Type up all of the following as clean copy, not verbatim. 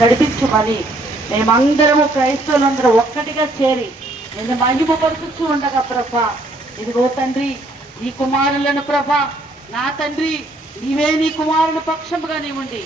నడిపించుమని మేమందరము క్రైస్తవులందరూ ఒక్కటిగా చేరి నేను మహిమపరుచు ఉండగా ప్రభా, ఇదిగో తండ్రి నీ కుమారులను ప్రభా, నా తండ్రి నీవే నీ కుమారుని పక్షముగా నీవుండి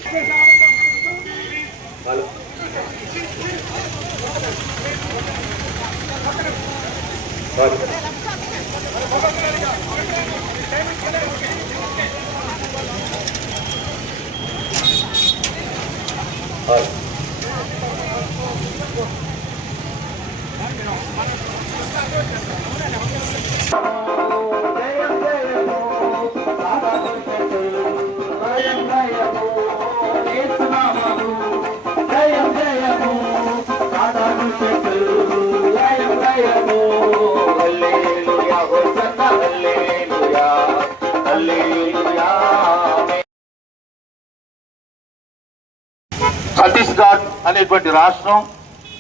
ఛత్తీస్గఢ్ అనేటువంటి రాష్ట్రం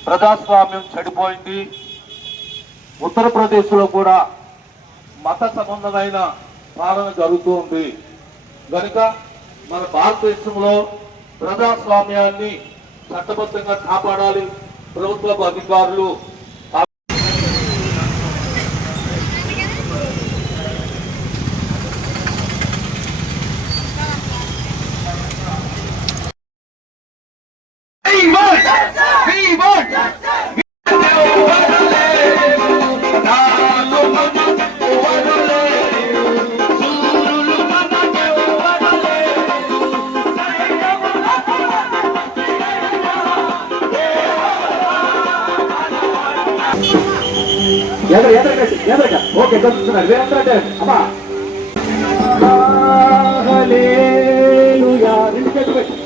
ప్రజాస్వామ్యం చెడిపోయింది. ఉత్తరప్రదేశ్లో కూడా మత సంబంధమైన పాలన జరుగుతూ ఉంది. కనుక మన భారతదేశంలో ప్రజాస్వామ్యాన్ని చట్టబద్ధంగా కాపాడాలి. ప్రభుత్వ అధికారులు ఓకే అమ్మా రెండు చేతులు పెట్టి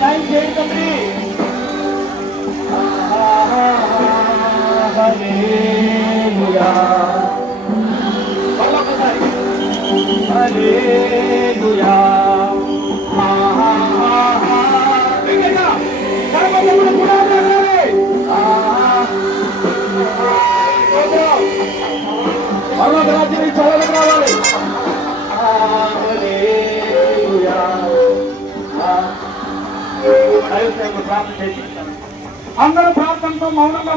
న్యాయం చేయండి. హల్లెలూయా హల్లెలూయా రాజ్యం చదవడం రావాలి. ప్రార్థన చేసి అందరూ ప్రార్థనతో మౌనంగా